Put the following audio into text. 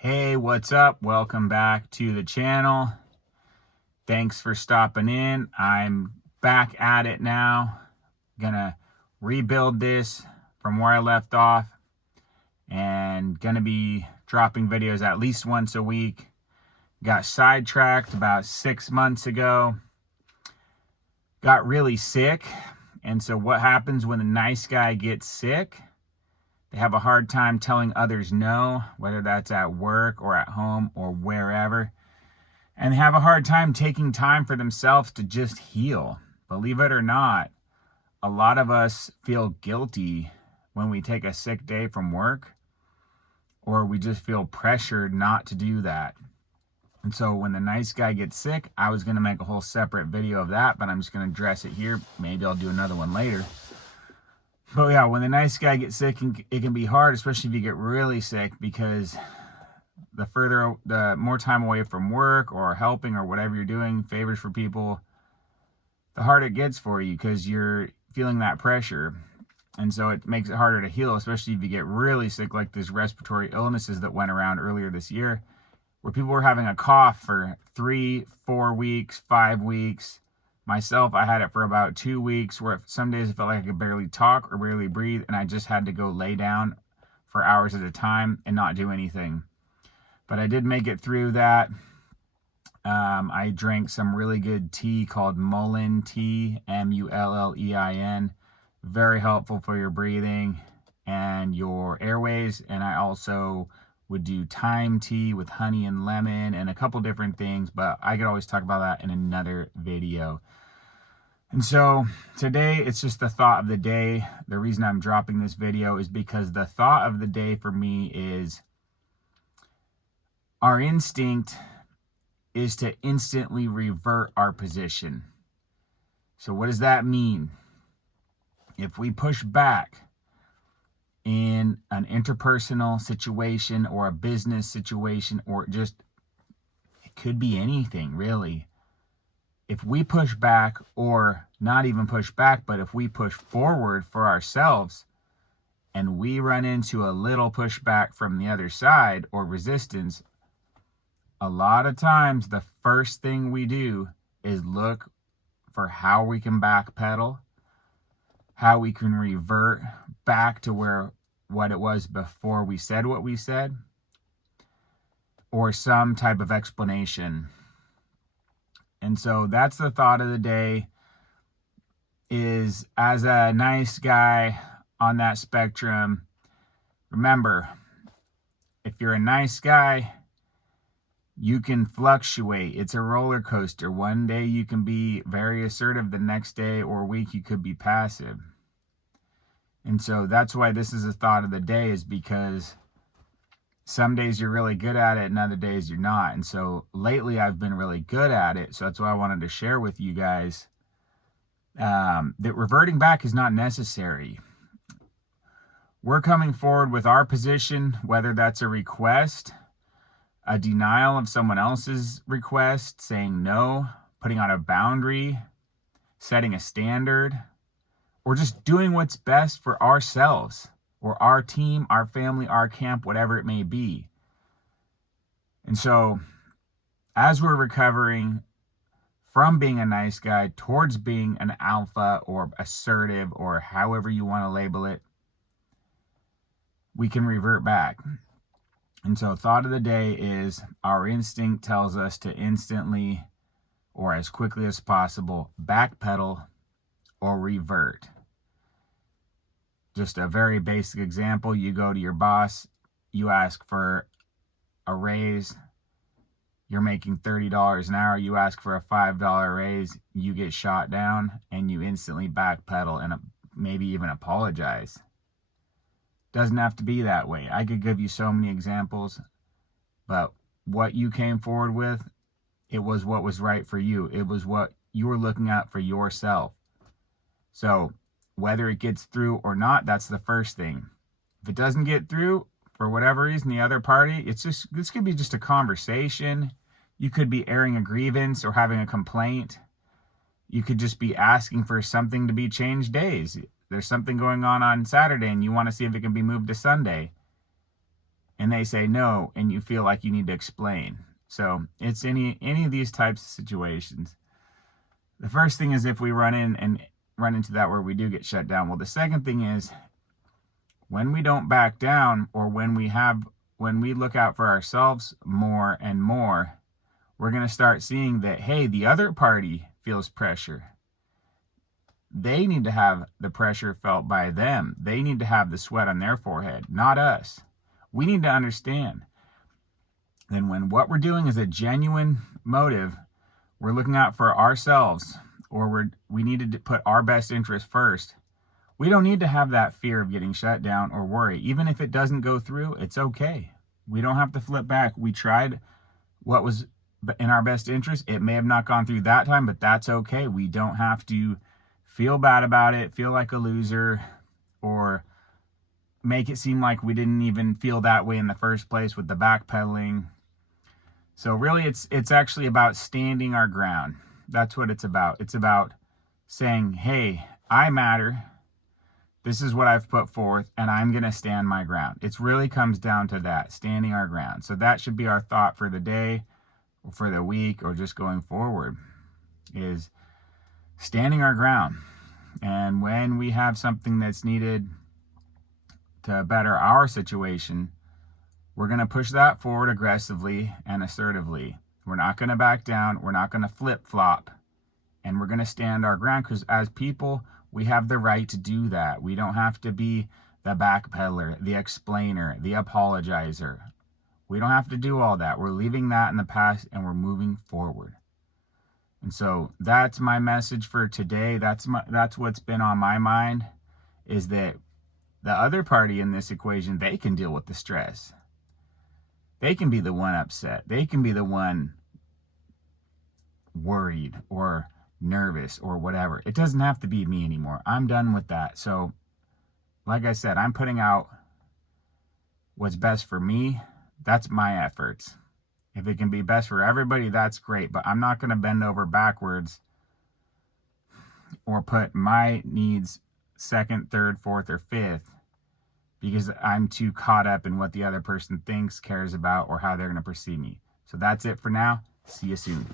Hey, what's up? Welcome back to the channel. Thanks for stopping in. I'm back at it now. Gonna rebuild this from where I left off and gonna be dropping videos at least once a week. Got sidetracked about 6 months ago. Got really sick. And so what happens when a nice guy gets sick? They have a hard time telling others no, whether that's at work or at home or wherever. And have a hard time taking time for themselves to just heal. Believe it or not, a lot of us feel guilty when we take a sick day from work, or we just feel pressured not to do that. And so when the nice guy gets sick, I was going to make a whole separate video of that, but I'm just going to address it here. Maybe I'll do another one later. But yeah, when the nice guy gets sick, it can be hard, especially if you get really sick, because the more time away from work or helping or whatever you're doing, favors for people, the harder it gets for you because you're feeling that pressure. And so it makes it harder to heal, especially if you get really sick, like these respiratory illnesses that went around earlier this year, where people were having a cough for 3, 4 weeks, 5 weeks. Myself, I had it for about 2 weeks, where some days I felt like I could barely talk or barely breathe, and I just had to go lay down for hours at a time and not do anything. But I did make it through that. I drank some really good tea called Mullein tea, Mullein. Very helpful for your breathing and your airways. And I also would do thyme tea with honey and lemon and a couple different things, but I could always talk about that in another video. And so today it's just the thought of the day. The reason I'm dropping this video is because the thought of the day for me is our instinct is to instantly revert our position. So what does that mean? If we push back in an interpersonal situation or a business situation, or just, it could be anything really. If we push back, or not even push back, but if we push forward for ourselves and we run into a little pushback from the other side or resistance, a lot of times the first thing we do is look for how we can backpedal, how we can revert back to what it was before we said what we said, or some type of explanation. And so that's the thought of the day, is as a nice guy on that spectrum, remember, if you're a nice guy, you can fluctuate. It's a roller coaster. One day you can be very assertive, the next day or week you could be passive. And so that's why this is a thought of the day, is because some days you're really good at it and other days you're not. And so lately I've been really good at it. So that's why I wanted to share with you guys that reverting back is not necessary. We're coming forward with our position, whether that's a request, a denial of someone else's request, saying no, putting out a boundary, setting a standard, or just doing what's best for ourselves or our team, our family, our camp, whatever it may be. And so as we're recovering from being a nice guy towards being an alpha or assertive, or however you want to label it, we can revert back. And so thought of the day is, our instinct tells us to instantly, or as quickly as possible, backpedal or revert. Just a very basic example, you go to your boss, you ask for a raise, you're making $30 an hour, you ask for a $5 raise, you get shot down, and you instantly backpedal and maybe even apologize. Doesn't have to be that way. I could give you so many examples, but what you came forward with, it was what was right for you. It was what you were looking at for yourself. So whether it gets through or not, that's the first thing. If it doesn't get through, for whatever reason, the other party, this could be just a conversation. You could be airing a grievance or having a complaint. You could just be asking for something to be changed days. There's something going on Saturday and you want to see if it can be moved to Sunday. and they say no, and you feel like you need to explain. So it's any of these types of situations. The first thing is if we run into that where we do get shut down. Well, the second thing is when we don't back down, or when we look out for ourselves more and more, we're going to start seeing that, hey, the other party feels pressure. They need to have the pressure felt by them. They need to have the sweat on their forehead, not us. We need to understand. Then when what we're doing is a genuine motive, we're looking out for ourselves, or we need to put our best interest first. We don't need to have that fear of getting shut down or worry. Even if it doesn't go through, it's okay. We don't have to flip back. We tried what was in our best interest. It may have not gone through that time, but that's okay. We don't have to feel bad about it, feel like a loser, or make it seem like we didn't even feel that way in the first place with the backpedaling. So really, it's actually about standing our ground. That's what it's about. It's about saying, hey, I matter. This is what I've put forth, and I'm going to stand my ground. It really comes down to that, standing our ground. So that should be our thought for the day, or for the week, or just going forward, is standing our ground. And when we have something that's needed to better our situation, we're going to push that forward aggressively and assertively. We're not going to back down. We're not going to flip-flop. And we're going to stand our ground, because as people, we have the right to do that. We don't have to be the backpedaler, the explainer, the apologizer. We don't have to do all that. We're leaving that in the past, and we're moving forward. And so that's my message for today. That's what's been on my mind, is that the other party in this equation, they can deal with the stress. They can be the one upset. They can be the one worried or nervous or whatever. It doesn't have to be me anymore. I'm done with that. So, like I said, I'm putting out what's best for me. That's my efforts. If it can be best for everybody, that's great. But I'm not going to bend over backwards or put my needs second, third, fourth, or fifth because I'm too caught up in what the other person thinks, cares about, or how they're going to perceive me. So that's it for now. See you soon.